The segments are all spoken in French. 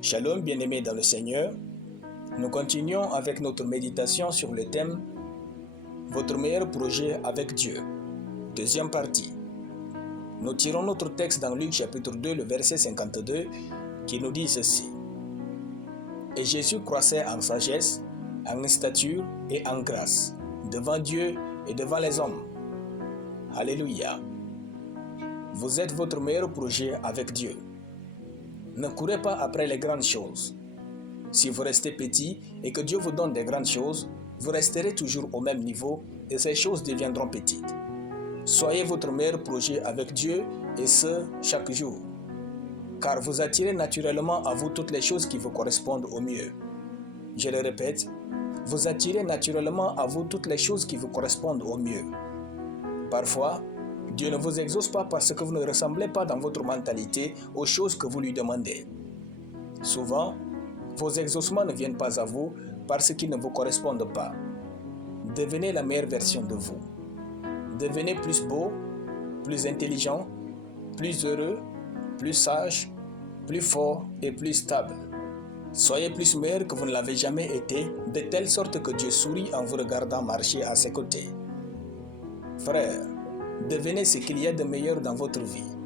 Shalom bien-aimés dans le Seigneur, nous continuons avec notre méditation sur le thème « Votre meilleur projet avec Dieu ». Deuxième partie. Nous tirons notre texte dans Luc chapitre 2, le verset 52, qui nous dit ceci. « Et Jésus croissait en sagesse, en stature et en grâce, devant Dieu et devant les hommes. » Alléluia. Vous êtes votre meilleur projet avec Dieu. Ne courez pas après les grandes choses. Si vous restez petit et que Dieu vous donne des grandes choses, vous resterez toujours au même niveau et ces choses deviendront petites. Soyez votre meilleur projet avec Dieu et ce, chaque jour. Car vous attirez naturellement à vous toutes les choses qui vous correspondent au mieux. Je le répète, vous attirez naturellement à vous toutes les choses qui vous correspondent au mieux. Parfois, Dieu ne vous exauce pas parce que vous ne ressemblez pas dans votre mentalité aux choses que vous lui demandez. Souvent, vos exaucements ne viennent pas à vous parce qu'ils ne vous correspondent pas. Devenez la meilleure version de vous. Devenez plus beau, plus intelligent, plus heureux, plus sage, plus fort et plus stable. Soyez plus meilleur que vous ne l'avez jamais été, de telle sorte que Dieu sourit en vous regardant marcher à ses côtés. Frères, devenez ce qu'il y a de meilleur dans votre vie.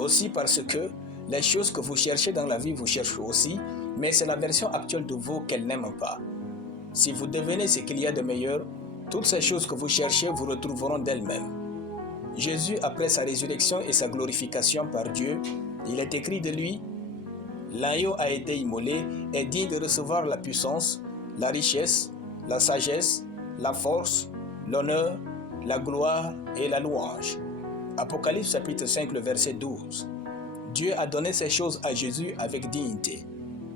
Aussi parce que les choses que vous cherchez dans la vie vous cherchent aussi, mais c'est la version actuelle de vous qu'elles n'aiment pas. Si vous devenez ce qu'il y a de meilleur, toutes ces choses que vous cherchez vous retrouveront d'elles-mêmes. Jésus, après sa résurrection et sa glorification par Dieu, il est écrit de lui « L'agneau a été immolé est digne de recevoir la puissance, la richesse, la sagesse, la force, l'honneur, la gloire et la louange. » Apocalypse chapitre 5, le verset 12. Dieu a donné ces choses à Jésus avec dignité.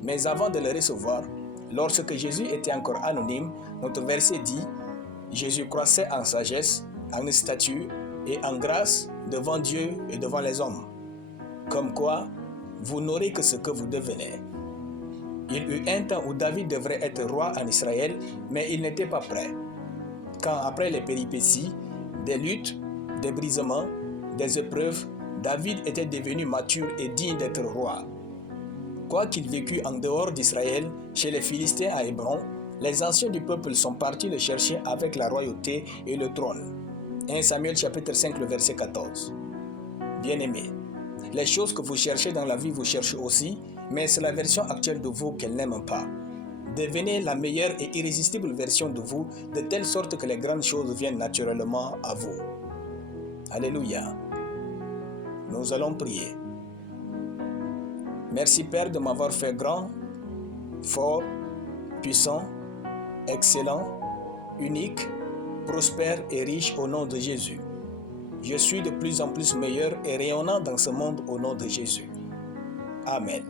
Mais avant de les recevoir, lorsque Jésus était encore anonyme, notre verset dit « Jésus croissait en sagesse, en stature et en grâce devant Dieu et devant les hommes. » Comme quoi, vous n'aurez que ce que vous devenez. Il eut un temps où David devrait être roi en Israël, mais il n'était pas prêt. Quand après les péripéties, des luttes, des brisements, des épreuves, David était devenu mature et digne d'être roi. Quoiqu'il vécût en dehors d'Israël, chez les Philistins à Hébron, les anciens du peuple sont partis le chercher avec la royauté et le trône. 1 Samuel chapitre 5, le verset 14. Bien-aimés, les choses que vous cherchez dans la vie vous cherchent aussi, mais c'est la version actuelle de vous qu'elles n'aiment pas. Devenez la meilleure et irrésistible version de vous, de telle sorte que les grandes choses viennent naturellement à vous. Alléluia. Nous allons prier. Merci Père de m'avoir fait grand, fort, puissant, excellent, unique, prospère et riche au nom de Jésus. Je suis de plus en plus meilleur et rayonnant dans ce monde au nom de Jésus. Amen.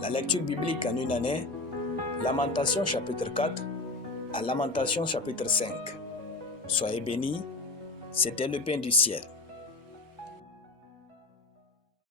La lecture biblique en une année, Lamentation chapitre 4 à Lamentation chapitre 5. Soyez bénis, c'était le pain du ciel.